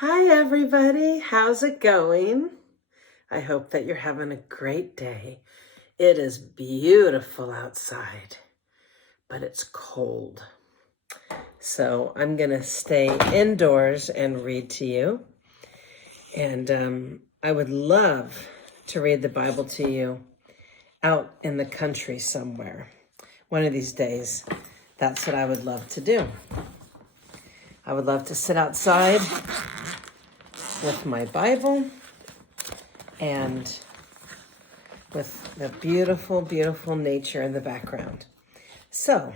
Hi, everybody. How's it going? I hope that you're having a great day. It is beautiful outside, but it's cold. So I'm going to stay indoors and read to you. And I would love to read the Bible to you out in the country somewhere. One of these days, that's what I would love to do. I would love to sit outside with my Bible and with the beautiful, beautiful nature in the background. So,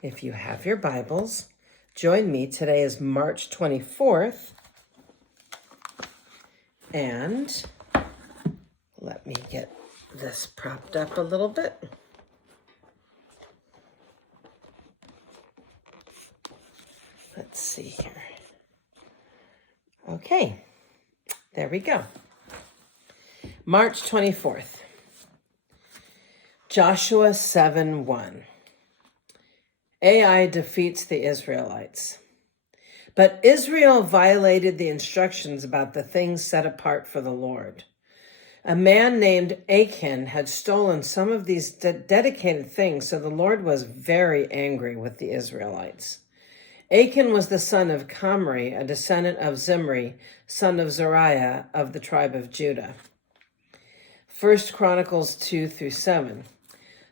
if you have your Bibles, join me. Today is March 24th. And let me get this propped up a little bit. Let's see here. Okay, there we go. March 24th. Joshua 7:1. Ai defeats the Israelites. But Israel violated the instructions about the things set apart for the Lord. A man named Achan had stolen some of these dedicated things, so the Lord was very angry with the Israelites. Achan was the son of Kamri, a descendant of Zimri, son of Zariah of the tribe of Judah. 1 Chronicles 2-7.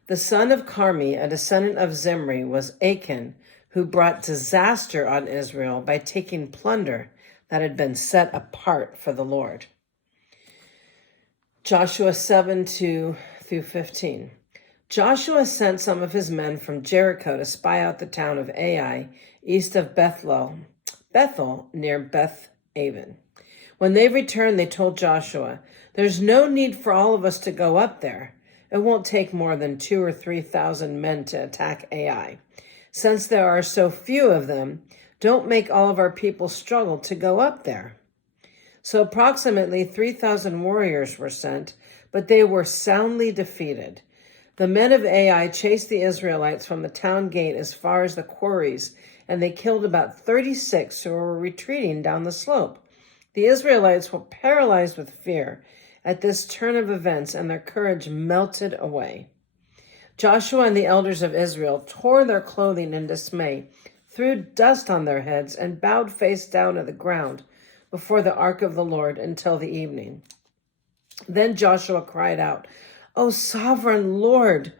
The son of Carmi, a descendant of Zimri, was Achan, who brought disaster on Israel by taking plunder that had been set apart for the Lord. Joshua 7:2-15. Joshua sent some of his men from Jericho to spy out the town of Ai, east of Bethel near Beth Aven. When they returned, they told Joshua, "There's no need for all of us to go up there. It won't take more than 2,000 or 3,000 men to attack Ai. Since there are so few of them, don't make all of our people struggle to go up there." So approximately 3,000 warriors were sent, but they were soundly defeated. The men of Ai chased the Israelites from the town gate as far as the quarries, and they killed about 36 who were retreating down the slope. The Israelites were paralyzed with fear at this turn of events, and their courage melted away. Joshua and the elders of Israel tore their clothing in dismay, threw dust on their heads, and bowed face down to the ground before the ark of the Lord until the evening. Then Joshua cried out, "O sovereign Lord,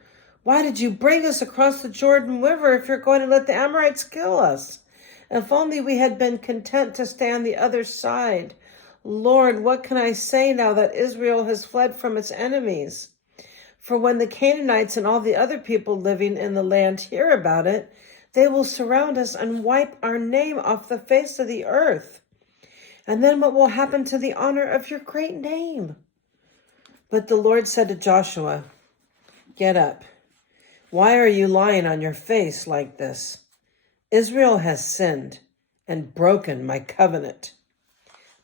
why did you bring us across the Jordan River if you're going to let the Amorites kill us? If only we had been content to stay on the other side. Lord, what can I say now that Israel has fled from its enemies? For when the Canaanites and all the other people living in the land hear about it, they will surround us and wipe our name off the face of the earth. And then what will happen to the honor of your great name?" But the Lord said to Joshua, "Get up. Why are you lying on your face like this? Israel has sinned and broken my covenant.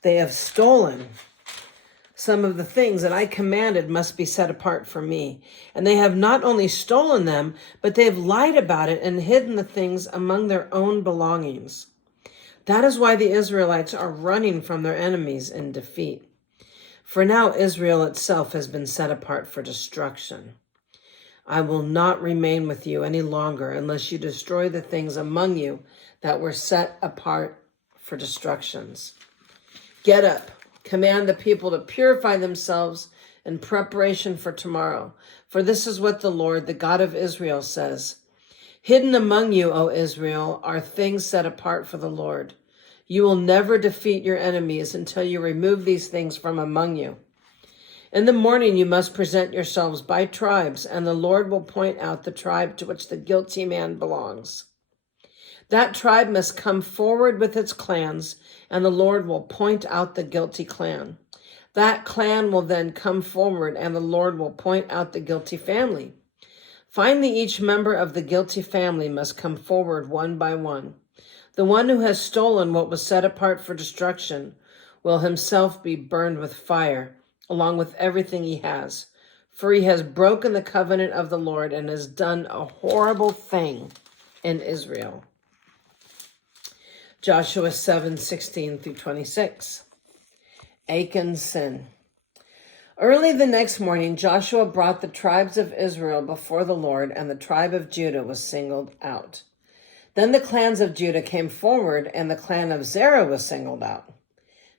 They have stolen some of the things that I commanded must be set apart for me. And they have not only stolen them, but they have lied about it and hidden the things among their own belongings. That is why the Israelites are running from their enemies in defeat. For now Israel itself has been set apart for destruction. I will not remain with you any longer unless you destroy the things among you that were set apart for destructions. Get up, command the people to purify themselves in preparation for tomorrow. For this is what the Lord, the God of Israel, says. Hidden among you, O Israel, are things set apart for the Lord. You will never defeat your enemies until you remove these things from among you. In the morning you must present yourselves by tribes, and the Lord will point out the tribe to which the guilty man belongs. That tribe must come forward with its clans, and the Lord will point out the guilty clan. That clan will then come forward, and the Lord will point out the guilty family. Finally, each member of the guilty family must come forward one by one. The one who has stolen what was set apart for destruction will himself be burned with fire, along with everything he has, for he has broken the covenant of the Lord and has done a horrible thing in Israel. Joshua 7:16 through 26. Achan's sin. Early the next morning, Joshua brought the tribes of Israel before the Lord, and the tribe of Judah was singled out. Then the clans of Judah came forward, and the clan of Zerah was singled out.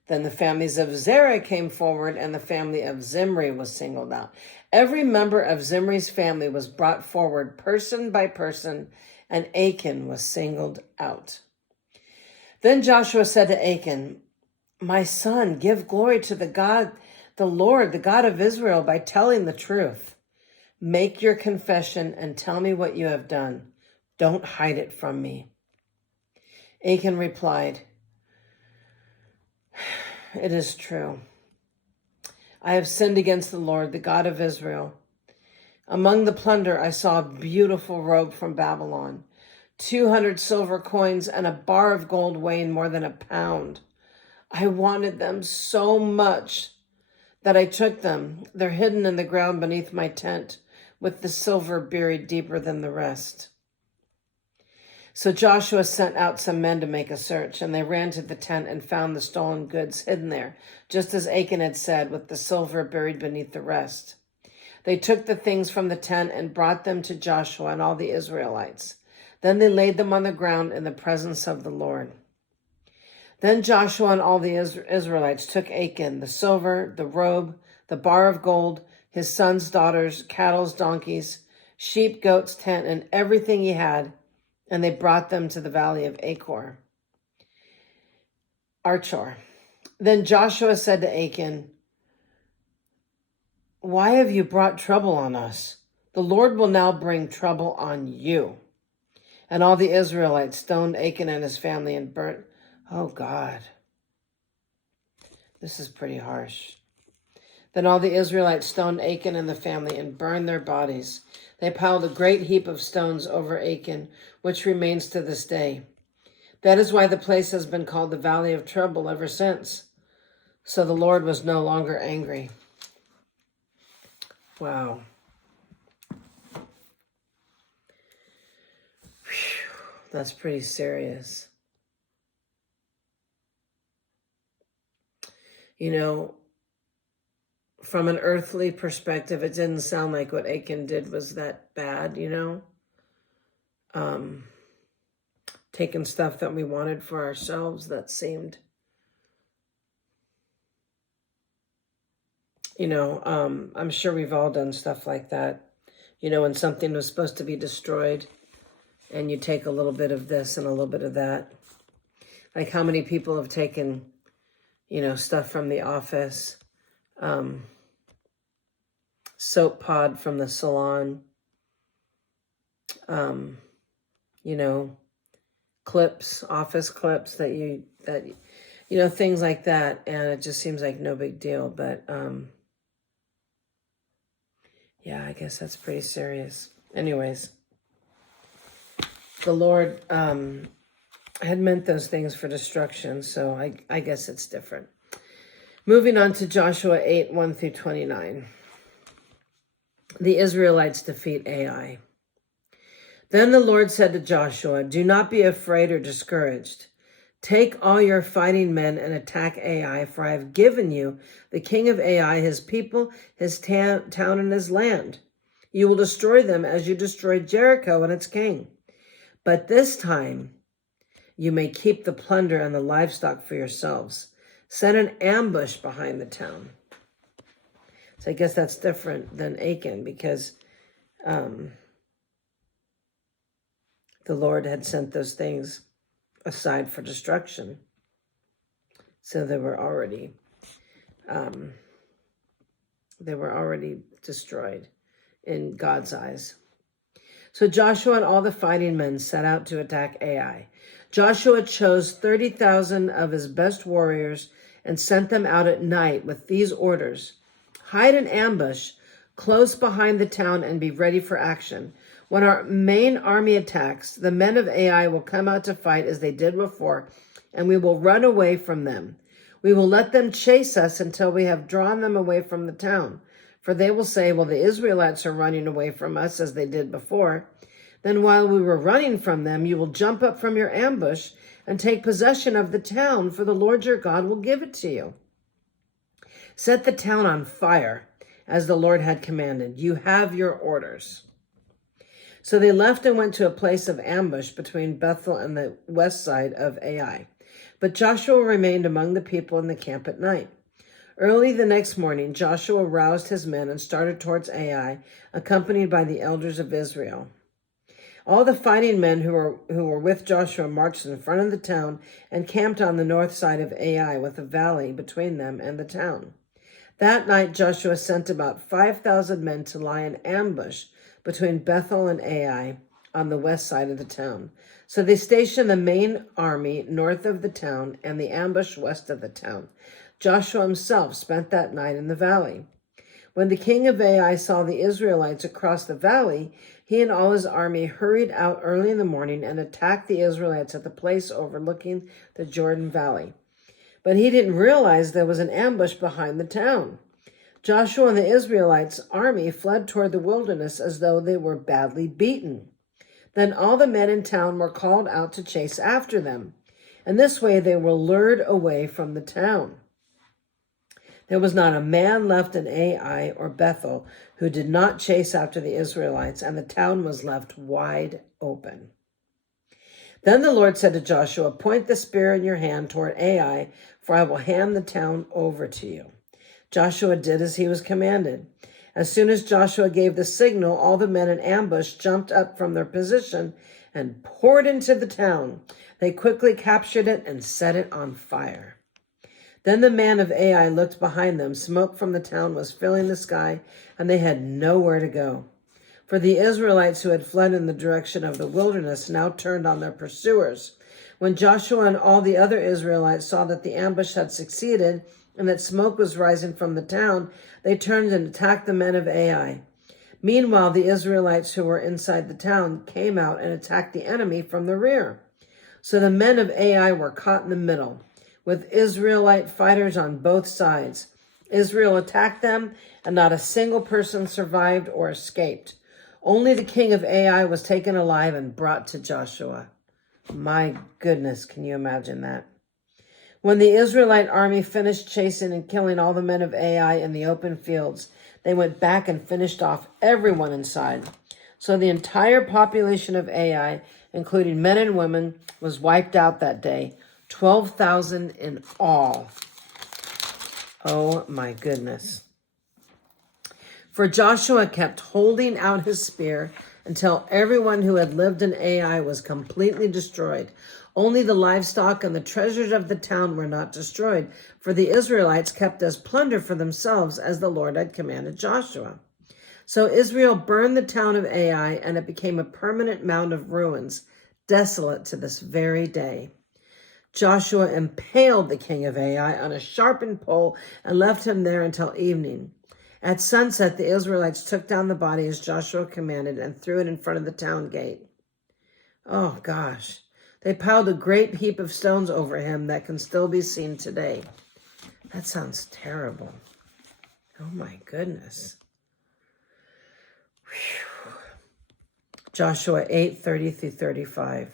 Then the families of Zerah came forward, and the family of Zimri was singled out. Every member of Zimri's family was brought forward person by person, and Achan was singled out. Then Joshua said to Achan, "My son, give glory to the Lord, the God of Israel, by telling the truth. Make your confession and tell me what you have done. Don't hide it from me." Achan replied, "It is true. I have sinned against the Lord, the God of Israel. Among the plunder, I saw a beautiful robe from Babylon, 200 silver coins, and a bar of gold weighing more than a pound. I wanted them so much that I took them. They're hidden in the ground beneath my tent, with the silver buried deeper than the rest." So Joshua sent out some men to make a search, and they ran to the tent and found the stolen goods hidden there, just as Achan had said, with the silver buried beneath the rest. They took the things from the tent and brought them to Joshua and all the Israelites. Then they laid them on the ground in the presence of the Lord. Then Joshua and all the Israelites took Achan, the silver, the robe, the bar of gold, his sons, daughters, cattle, donkeys, sheep, goats, tent, and everything he had, and they brought them to the valley of Archor. Then Joshua said to Achan, "Why have you brought trouble on us? The Lord will now bring trouble on you." And all the Israelites stoned Achan and his family and burnt. Oh God, this is pretty harsh. Then all the Israelites stoned Achan and the family and burned their bodies. They piled a great heap of stones over Achan, which remains to this day. That is why the place has been called the Valley of Trouble ever since. So the Lord was no longer angry. Wow. Whew, that's pretty serious. You know, from an earthly perspective, it didn't sound like what Achan did was that bad, taking stuff that we wanted for ourselves that seemed, I'm sure we've all done stuff like that. When something was supposed to be destroyed and you take a little bit of this and a little bit of that. Like how many people have taken, stuff from the office, soap pod from the salon, clips, office clips that things like that. And it just seems like no big deal. But, yeah, I guess that's pretty serious. Anyways, the Lord, had meant those things for destruction. So I guess it's different. Moving on to Joshua 8, 1 through 29. The Israelites defeat Ai. Then the Lord said to Joshua, "Do not be afraid or discouraged. Take all your fighting men and attack Ai, for I have given you the king of Ai, his people, his town, and his land. You will destroy them as you destroyed Jericho and its king. But this time you may keep the plunder and the livestock for yourselves. Set an ambush behind the town." So I guess that's different than Achan, because the Lord had sent those things aside for destruction. So they were already destroyed in God's eyes. So Joshua and all the fighting men set out to attack Ai. Joshua chose 30,000 of his best warriors and sent them out at night with these orders: hide an ambush close behind the town and be ready for action. When our main army attacks, the men of Ai will come out to fight as they did before, and we will run away from them. We will let them chase us until we have drawn them away from the town. For they will say, "Well, the Israelites are running away from us as they did before." Then while we were running from them, you will jump up from your ambush and take possession of the town, for the Lord your God will give it to you. Set the town on fire, as the Lord had commanded. You have your orders." So they left and went to a place of ambush between Bethel and the west side of Ai. But Joshua remained among the people in the camp at night. Early the next morning, Joshua roused his men and started towards Ai, accompanied by the elders of Israel. All the fighting men who were with Joshua marched in front of the town and camped on the north side of Ai, with a valley between them and the town. That night Joshua sent about 5,000 men to lie in ambush between Bethel and Ai on the west side of the town. So they stationed the main army north of the town and the ambush west of the town. Joshua himself spent that night in the valley. When the king of Ai saw the Israelites across the valley, he and all his army hurried out early in the morning and attacked the Israelites at the place overlooking the Jordan Valley. But he didn't realize there was an ambush behind the town. Joshua and the Israelites' army fled toward the wilderness as though they were badly beaten. Then all the men in town were called out to chase after them, and this way they were lured away from the town. There was not a man left in Ai or Bethel who did not chase after the Israelites, and the town was left wide open. Then the Lord said to Joshua, "Point the spear in your hand toward Ai, for I will hand the town over to you." Joshua did as he was commanded. As soon as Joshua gave the signal, all the men in ambush jumped up from their position and poured into the town. They quickly captured it and set it on fire. Then the men of Ai looked behind them. Smoke from the town was filling the sky, and they had nowhere to go. For the Israelites who had fled in the direction of the wilderness now turned on their pursuers. When Joshua and all the other Israelites saw that the ambush had succeeded and that smoke was rising from the town, they turned and attacked the men of Ai. Meanwhile, the Israelites who were inside the town came out and attacked the enemy from the rear. So the men of Ai were caught in the middle, with Israelite fighters on both sides. Israel attacked them, and not a single person survived or escaped. Only the king of Ai was taken alive and brought to Joshua. My goodness, can you imagine that? When the Israelite army finished chasing and killing all the men of Ai in the open fields, they went back and finished off everyone inside. So the entire population of Ai, including men and women, was wiped out that day. 12,000 in all. Oh my goodness. For Joshua kept holding out his spear until everyone who had lived in Ai was completely destroyed. Only the livestock and the treasures of the town were not destroyed, for the Israelites kept as plunder for themselves as the Lord had commanded Joshua. So Israel burned the town of Ai, and it became a permanent mound of ruins, desolate to this very day. Joshua impaled the king of Ai on a sharpened pole and left him there until evening. At sunset, the Israelites took down the body as Joshua commanded and threw it in front of the town gate. Oh gosh, they piled a great heap of stones over him that can still be seen today. That sounds terrible. Oh my goodness. Whew. Joshua 8:30-35.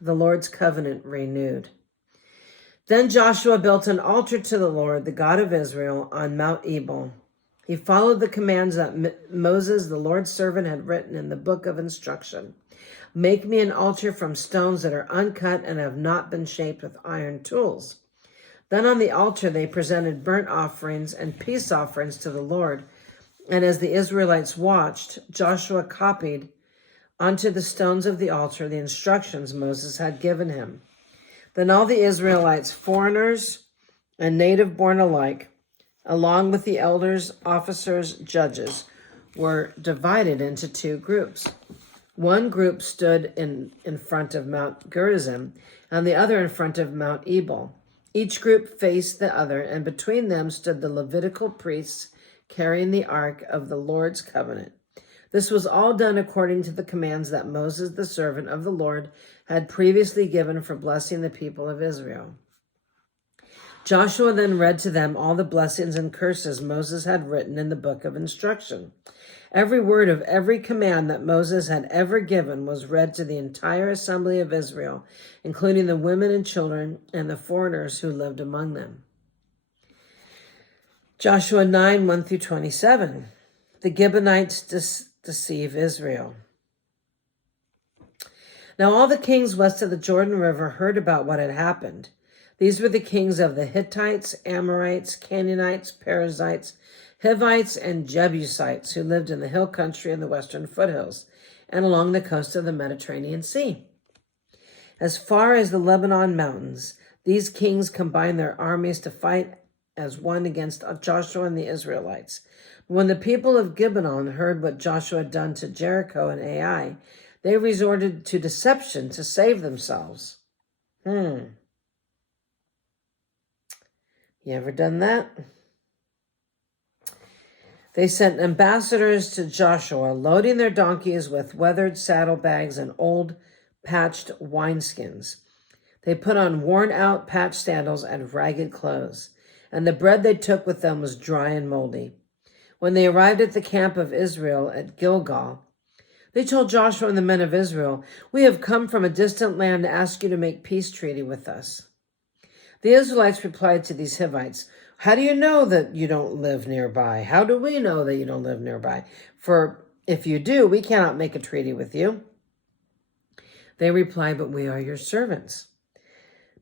The Lord's covenant renewed. Then Joshua built an altar to the Lord, the God of Israel, on Mount Ebal. He followed the commands that Moses, the Lord's servant, had written in the book of instruction. Make me an altar from stones that are uncut and have not been shaped with iron tools. Then on the altar they presented burnt offerings and peace offerings to the Lord. And as the Israelites watched, Joshua copied onto the stones of the altar the instructions Moses had given him. Then all the Israelites, foreigners and native-born alike, along with the elders, officers, judges, were divided into two groups. One group stood in front of Mount Gerizim, and the other in front of Mount Ebal. Each group faced the other, and between them stood the Levitical priests carrying the ark of the Lord's covenant. This was all done according to the commands that Moses, the servant of the Lord, had previously given for blessing the people of Israel. Joshua then read to them all the blessings and curses Moses had written in the book of instruction. Every word of every command that Moses had ever given was read to the entire assembly of Israel, including the women and children and the foreigners who lived among them. Joshua 9, 1 through 27. The Gibeonites deceive Israel. Now all the kings west of the Jordan River heard about what had happened. These were the kings of the Hittites, Amorites, Canaanites, Perizzites, Hivites, and Jebusites who lived in the hill country and the western foothills and along the coast of the Mediterranean Sea. As far as the Lebanon mountains, these kings combined their armies to fight as one against Joshua and the Israelites. When the people of Gibeon heard what Joshua had done to Jericho and Ai, they resorted to deception to save themselves. You ever done that? They sent ambassadors to Joshua, loading their donkeys with weathered saddlebags and old patched wineskins. They put on worn-out patched sandals and ragged clothes, and the bread they took with them was dry and moldy. When they arrived at the camp of Israel at Gilgal, they told Joshua and the men of Israel, "We have come from a distant land to ask you to make peace treaty with us." The Israelites replied to these Hivites, "How do you know that you don't live nearby? How do we know that you don't live nearby? For if you do, we cannot make a treaty with you." They replied, "But we are your servants."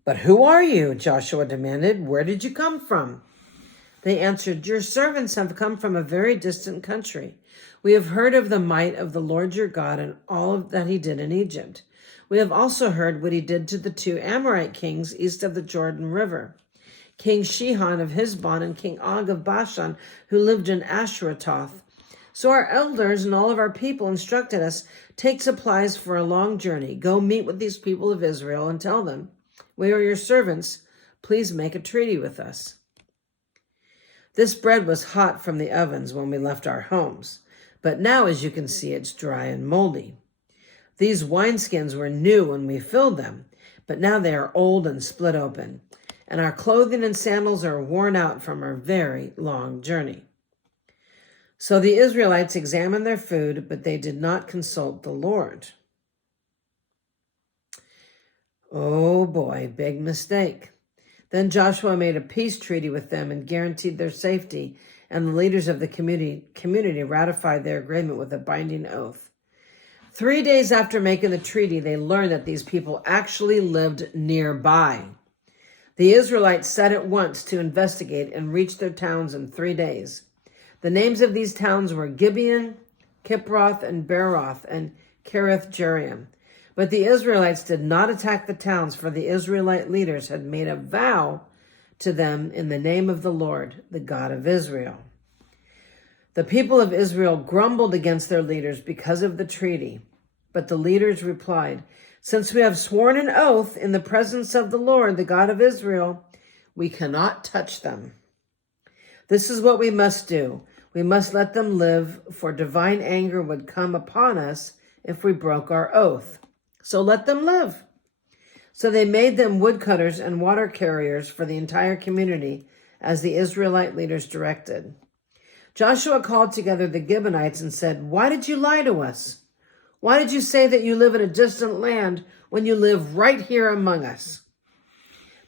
"But who are you?" Joshua demanded. "Where did you come from?" They answered, "Your servants have come from a very distant country. We have heard of the might of the Lord your God and all that he did in Egypt. We have also heard what he did to the two Amorite kings east of the Jordan River, King Sihon of Heshbon and King Og of Bashan, who lived in Ashtaroth. So our elders and all of our people instructed us, take supplies for a long journey. Go meet with these people of Israel and tell them, 'We are your servants. Please make a treaty with us.' This bread was hot from the ovens when we left our homes, but now, as you can see, it's dry and moldy. These wineskins were new when we filled them, but now they are old and split open, and our clothing and sandals are worn out from our very long journey." So the Israelites examined their food, but they did not consult the Lord. Oh boy, big mistake. Then Joshua made a peace treaty with them and guaranteed their safety, and the leaders of the community ratified their agreement with a binding oath. 3 days after making the treaty, they learned that these people actually lived nearby. The Israelites set at once to investigate and reached their towns in 3 days. The names of these towns were Gibeon, Kiproth, and Beeroth, and Kiriath Jearim. But the Israelites did not attack the towns, for the Israelite leaders had made a vow to them in the name of the Lord, the God of Israel. The people of Israel grumbled against their leaders because of the treaty. But the leaders replied, "Since we have sworn an oath in the presence of the Lord, the God of Israel, we cannot touch them. This is what we must do. We must let them live, for divine anger would come upon us if we broke our oath. So let them live." So they made them woodcutters and water carriers for the entire community, as the Israelite leaders directed. Joshua called together the Gibeonites and said, "Why did you lie to us? Why did you say that you live in a distant land when you live right here among us?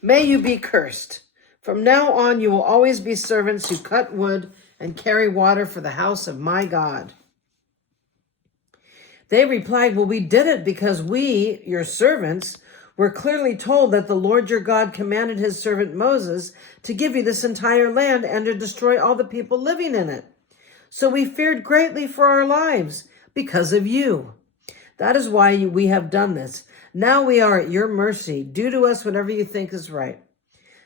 May you be cursed. From now on, you will always be servants who cut wood and carry water for the house of my God." They replied, "Well, we did it because we, your servants, were clearly told that the Lord your God commanded his servant Moses to give you this entire land and to destroy all the people living in it. So we feared greatly for our lives because of you. That is why we have done this. Now we are at your mercy. Do to us whatever you think is right."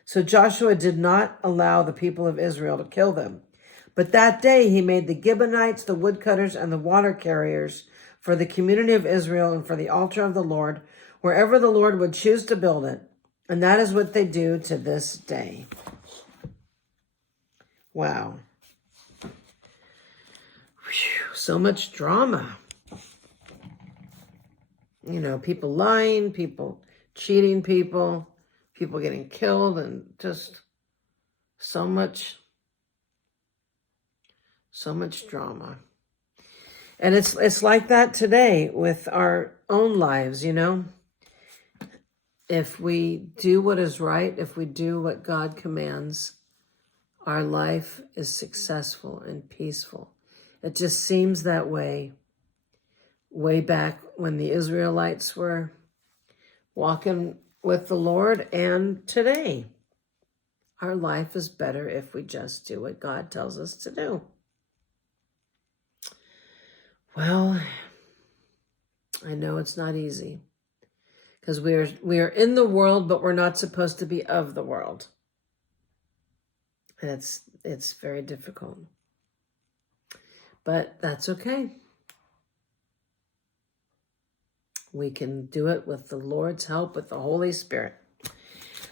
So Joshua did not allow the people of Israel to kill them. But that day he made the Gibeonites, the woodcutters, and the water carriers for the community of Israel and for the altar of the Lord, wherever the Lord would choose to build it. And that is what they do to this day. Wow. Whew, so much drama. You know, people lying, people cheating people getting killed, and just so much drama. And it's like that today with our own lives, you know. If we do what is right, if we do what God commands, our life is successful and peaceful. It just seems that way back when the Israelites were walking with the Lord, and today. Our life is better if we just do what God tells us to do. Well, I know it's not easy because we are in the world, but we're not supposed to be of the world. And it's very difficult. But that's okay. We can do it with the Lord's help, with the Holy Spirit.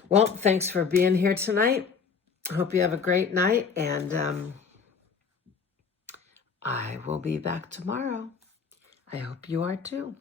Well, thanks for being here tonight. I hope you have a great night, and I will be back tomorrow. I hope you are too.